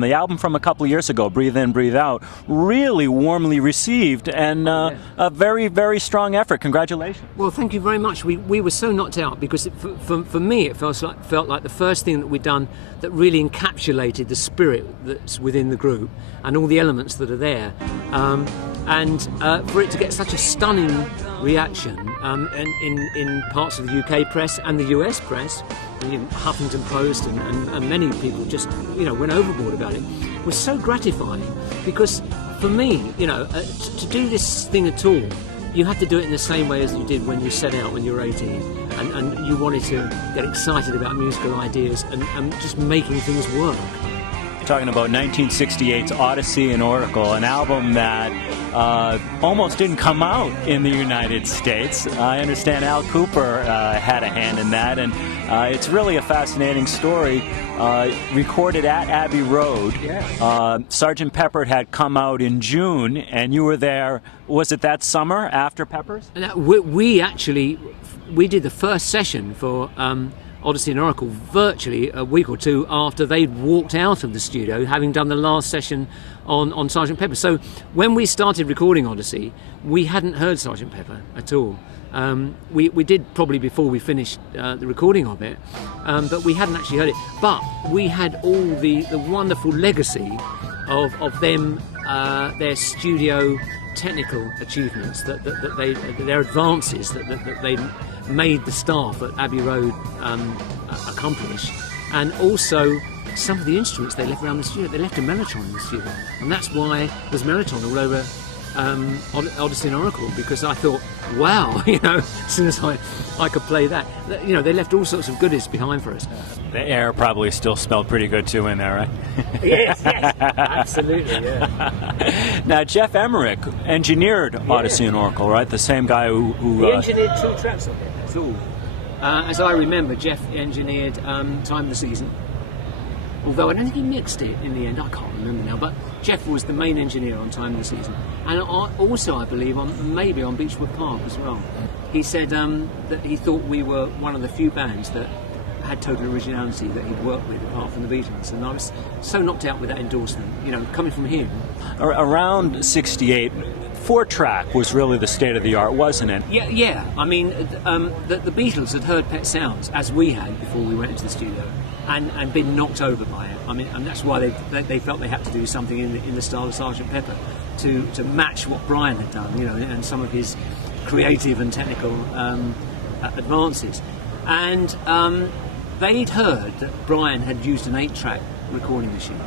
The album from a couple of years ago, Breathe In, Breathe Out, really warmly received, and a very, very strong effort. Congratulations. Well, thank you very much. We were so knocked out because for me it felt like the first thing that we'd done that really encapsulated the spirit that's within the group and all the elements that are there. And for it to get such a stunning reaction in parts of the UK press and the US press, Huffington Post and many people just went overboard about it, was so gratifying, because for me, to do this thing at all, you had to do it in the same way as you did when you set out when you were 18, and you wanted to get excited about musical ideas and just making things work. Talking about 1968's Odyssey and Oracle, an album that almost didn't come out in the United States. I understand Al Cooper had a hand in that, and it's really a fascinating story. Recorded at Abbey Road. Yeah. Sgt. Pepper had come out in June, and you were there. Was it that summer after Pepper's? And we did the first session for Odyssey and Oracle virtually a week or two after they'd walked out of the studio, having done the last session on Sgt. Pepper. So when we started recording Odyssey, we hadn't heard Sgt. Pepper at all. We did probably before we finished the recording of it, but we hadn't actually heard it. But we had all the wonderful legacy of them, their studio technical achievements, their advances that they made the staff at Abbey Road accomplish, and also some of the instruments they left around the studio. They left a mellotron in the studio, and that's why there's mellotron all over Odyssey and Oracle, because I thought, wow, as soon as I could play that, they left all sorts of goodies behind for us. The air probably still smelled pretty good too in there, right? Yes, absolutely, yeah. Now, Jeff Emmerich engineered Odyssey and Oracle, right? The same guy who he engineered 2 tracks on it, that's all. As I remember, Jeff engineered Time of the Season. Although I don't think he mixed it in the end, I can't remember now, but Jeff was the main engineer on Time of the Season. And also, I believe, maybe on Beechwood Park as well. He said that he thought we were one of the few bands that had total originality that he'd worked with, apart from the Beatles. And I was so knocked out with that endorsement, coming from him. Around 68, 4-track was really the state of the art, wasn't it? Yeah. I mean, the Beatles had heard Pet Sounds, as we had before we went into the studio, and been knocked over by it. I mean, and that's why they felt they had to do something in the style of Sgt. Pepper to match what Brian had done, and some of his creative and technical advances. And they'd heard that Brian had used an 8-track recording machine.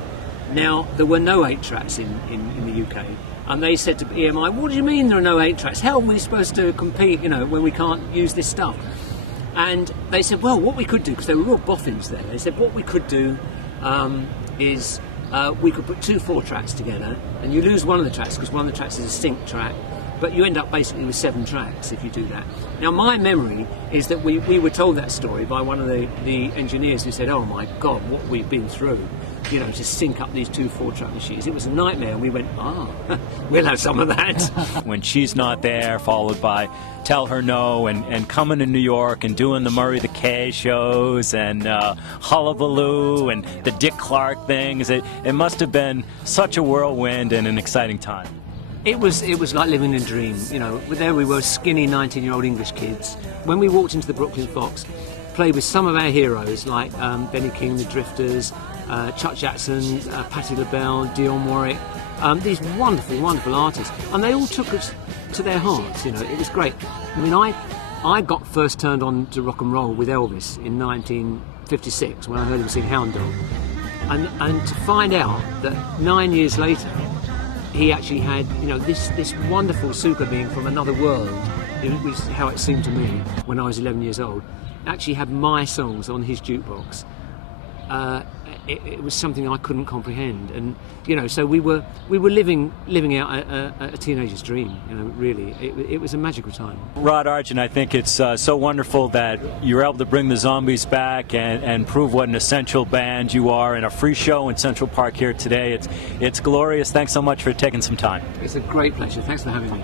Now, there were no 8 tracks in the UK. And they said to EMI, what do you mean there are no 8 tracks? How are we supposed to compete, when we can't use this stuff? And they said, well, what we could do, because they were real boffins there, they said what we could do is we could put 2 4-tracks together, and you lose one of the tracks because one of the tracks is a sync track, but you end up basically with 7 tracks if you do that. Now, my memory is that we were told that story by one of the engineers who said, oh my God, what we've been through, to sync up these 2 4-track machines. It was a nightmare, and we went, we'll have some of that. When She's Not There, followed by Tell Her No, and coming to New York and doing the Murray the K shows and Hullabaloo and the Dick Clark things, it must have been such a whirlwind and an exciting time. It was like living a dream, There we were, skinny 19-year-old English kids. When we walked into the Brooklyn Fox, played with some of our heroes like Benny King, the Drifters, Chuck Jackson, Patti LaBelle, Dionne Warwick, these wonderful, wonderful artists, and they all took us to their hearts. It was great. I mean, I got first turned on to rock and roll with Elvis in 1956 when I heard him sing Hound Dog, and to find out that 9 years later he actually had this wonderful super being from another world. It was how it seemed to me when I was 11 years old. Actually had my songs on his jukebox. It was something I couldn't comprehend, and so we were living out a teenager's dream. Really, it was a magical time. Rod Argent, I think it's so wonderful that you're able to bring the Zombies back and prove what an essential band you are in a free show in Central Park here today. It's glorious. Thanks so much for taking some time. It's a great pleasure. Thanks for having me.